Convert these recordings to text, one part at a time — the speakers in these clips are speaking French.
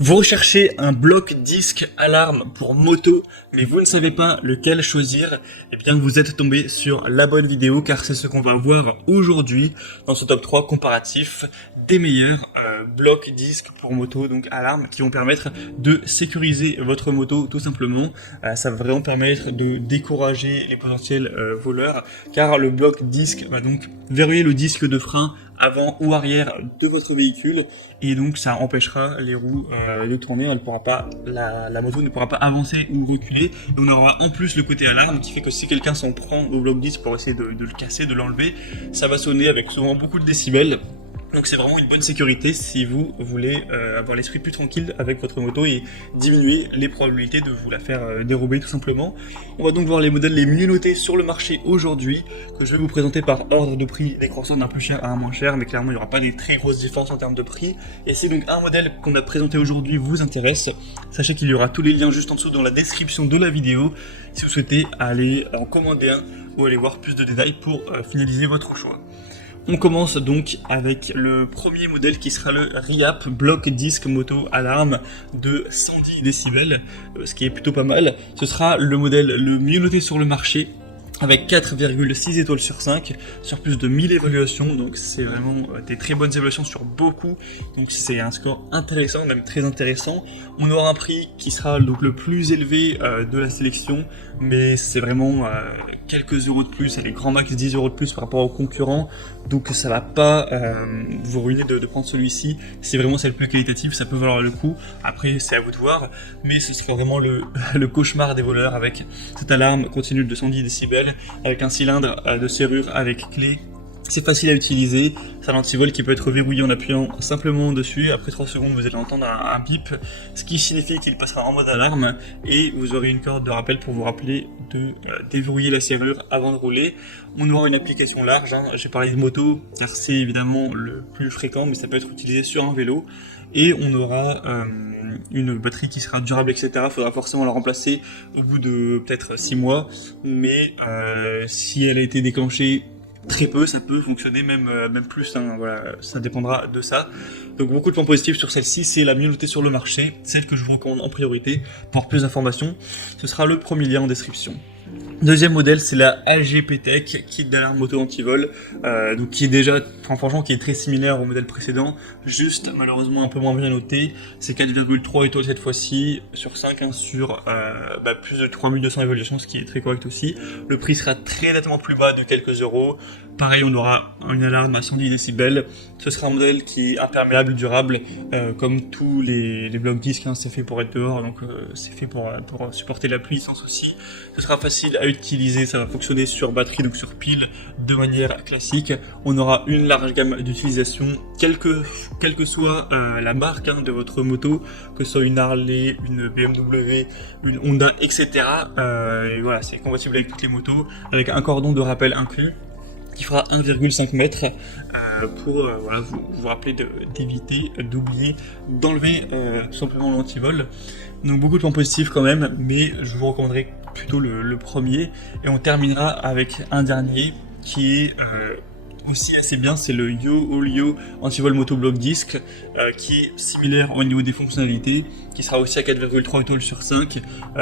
Vous recherchez un bloc disque alarme pour moto, mais vous ne savez pas lequel choisir, eh bien vous êtes tombé sur la bonne vidéo car c'est ce qu'on va voir aujourd'hui dans ce top 3 comparatif des meilleurs blocs disques pour moto, donc alarme, qui vont permettre de sécuriser votre moto tout simplement. Ça va vraiment permettre de décourager les potentiels voleurs car le bloc disque va donc verrouiller le disque de frein avant ou arrière de votre véhicule et donc ça empêchera les roues de tourner, la moto ne pourra pas avancer ou reculer. Et on aura en plus le côté alarme qui fait que si quelqu'un s'en prend au bloc 10 pour essayer de le casser, de l'enlever, ça va sonner avec souvent beaucoup de décibels. Donc c'est vraiment une bonne sécurité si vous voulez avoir l'esprit plus tranquille avec votre moto et diminuer les probabilités de vous la faire dérober tout simplement. On va donc voir les modèles les mieux notés sur le marché aujourd'hui, que je vais vous présenter par ordre de prix, décroissant d'un plus cher à un moins cher, mais clairement il n'y aura pas des très grosses différences en termes de prix. Et si donc un modèle qu'on a présenté aujourd'hui vous intéresse, sachez qu'il y aura tous les liens juste en dessous dans la description de la vidéo, si vous souhaitez aller en commander un ou aller voir plus de détails pour finaliser votre choix. On commence donc avec le premier modèle qui sera le RIAP Block Disc Moto Alarme de 110 décibels, ce qui est plutôt pas mal. Ce sera le modèle le mieux noté sur le marché, avec 4,6 étoiles sur 5, sur plus de 1000 évaluations, donc c'est vraiment des très bonnes évaluations sur beaucoup, donc c'est un score intéressant, même très intéressant. On aura un prix qui sera donc le plus élevé de la sélection, mais c'est vraiment quelques euros de plus, allez, grand max 10 euros de plus par rapport aux concurrents, donc ça va pas vous ruiner de prendre celui-ci. Si vraiment c'est le plus qualitatif, ça peut valoir le coup, après c'est à vous de voir, mais ce sera vraiment le cauchemar des voleurs avec cette alarme continue de 110 décibels, avec un cylindre de serrure avec clé. C'est facile à utiliser, c'est un antivol qui peut être verrouillé en appuyant simplement dessus. Après 3 secondes, vous allez entendre un bip, ce qui signifie qu'il passera en mode alarme et vous aurez une corde de rappel pour vous rappeler de déverrouiller la serrure avant de rouler. On aura une application large, j'ai parlé de moto car c'est évidemment le plus fréquent, mais ça peut être utilisé sur un vélo. Et on aura une batterie qui sera durable, etc. Il faudra forcément la remplacer au bout de peut-être 6 mois, mais si elle a été déclenchée très peu, ça peut fonctionner même plus, voilà, ça dépendra de ça. Donc beaucoup de points positifs sur celle-ci, c'est la mieux notée sur le marché, celle que je vous recommande en priorité. Pour plus d'informations, ce sera le premier lien en description. Deuxième modèle, c'est la AGP Tech kit d'alarme moto anti-vol, donc qui est déjà, franchement, qui est très similaire au modèle précédent, juste malheureusement un peu moins bien noté. C'est 4,3 étoiles cette fois-ci sur 5, sur plus de 3200 évaluations, ce qui est très correct aussi. Le prix sera très nettement plus bas de quelques euros. Pareil, on aura une alarme à 110 décibels. Ce sera un modèle qui est imperméable, durable, comme tous les blocs disques, c'est fait pour être dehors, donc c'est fait pour supporter la pluie sans souci. Ce sera facile à utiliser, ça va fonctionner sur batterie, donc sur pile, de manière classique. On aura une large gamme d'utilisation, quelle que soit la marque de votre moto, que ce soit une Harley, une BMW, une Honda, etc. Et voilà, c'est compatible avec toutes les motos, avec un cordon de rappel inclus, qui fera 1,5 mètres pour voilà, vous rappeler d'éviter, d'oublier, d'enlever tout simplement l'antivol. Donc beaucoup de points positifs quand même, mais je vous recommanderais plutôt le premier. Et on terminera avec un dernier qui est aussi assez bien, c'est le Yo Antivol Moto Block Disc, qui est similaire au niveau des fonctionnalités, qui sera aussi à 4,3 étoiles sur 5,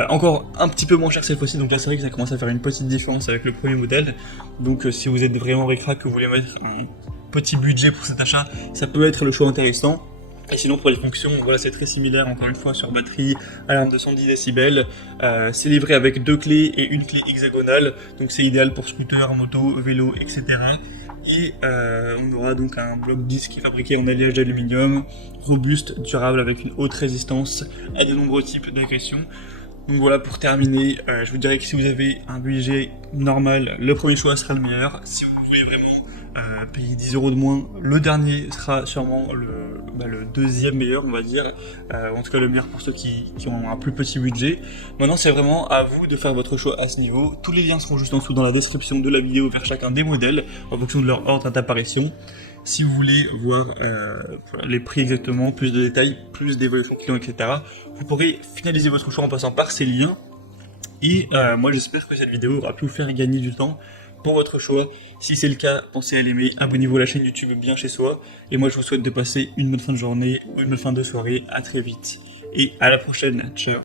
encore un petit peu moins cher cette fois-ci, donc là c'est vrai que ça commence à faire une petite différence avec le premier modèle. Donc si vous êtes vraiment ric-rac, que vous voulez mettre un petit budget pour cet achat, ça peut être le choix intéressant. Et sinon pour les fonctions, voilà, c'est très similaire, encore une fois, sur batterie, alarme de 110 décibels, c'est livré avec 2 clés et une clé hexagonale, donc c'est idéal pour scooter, moto, vélo, etc. Et on aura donc un bloc disque qui est fabriqué en alliage d'aluminium, robuste, durable, avec une haute résistance à de nombreux types d'agressions. Donc voilà, pour terminer, je vous dirais que si vous avez un budget normal, le premier choix sera le meilleur. Si vous voulez vraiment payer 10 euros de moins, le dernier sera sûrement le deuxième meilleur, on va dire, en tout cas le meilleur pour ceux qui ont un plus petit budget. Maintenant, c'est vraiment à vous de faire votre choix à ce niveau. Tous les liens seront juste en dessous dans la description de la vidéo vers chacun des modèles, en fonction de leur ordre d'apparition. Si vous voulez voir les prix exactement, plus de détails, plus d'évolution client, etc., vous pourrez finaliser votre choix en passant par ces liens. Et moi j'espère que cette vidéo aura pu vous faire gagner du temps, pour votre choix. Si c'est le cas, pensez à l'aimer, abonnez-vous à la chaîne YouTube Bien Chez Soi. Et moi, je vous souhaite de passer une bonne fin de journée ou une bonne fin de soirée. À très vite et à la prochaine. Ciao.